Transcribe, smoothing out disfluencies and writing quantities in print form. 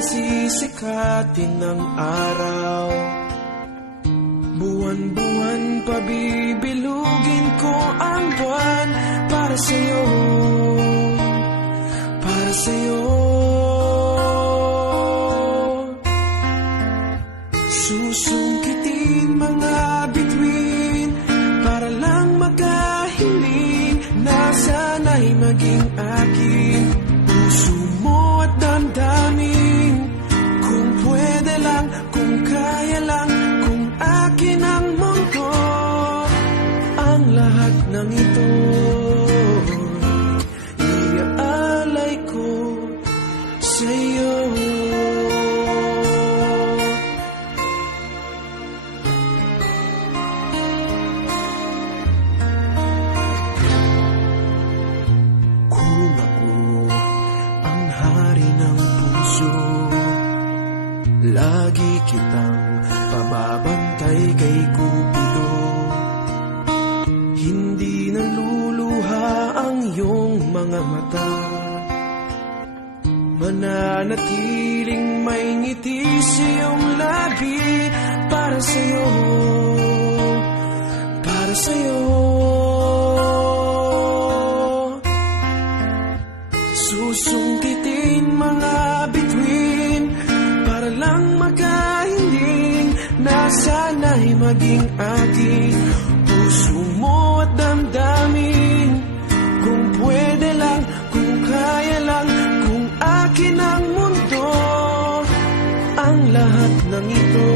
pasisikatin ng araw. Buwan-buwan pabibilugin ko ang buwan para sa'yo, para sa'yo. Susungkitin mga bituin para lang makahiling na sana'y maging akin. Puso mo at damdamin, kung pwede lang, kung kaya lang, kung akin ang mundo. Ang lahat ng ito iaalay ko sa'yo. Kung ako ang hari ng puso, lagi kitang pababantay kay Cupido. Hindi naluluha ang iyong mga mata, mananatiling may ngiti sa iyong labi. Para sa'yo, para sa'yo. Susungkitin mga bituin para lang makahiling na sana'y maging akin. Puso mo at damdamin, kung pwede lang, kung kaya lang, kung akin ang mundo. Ang lahat ng ito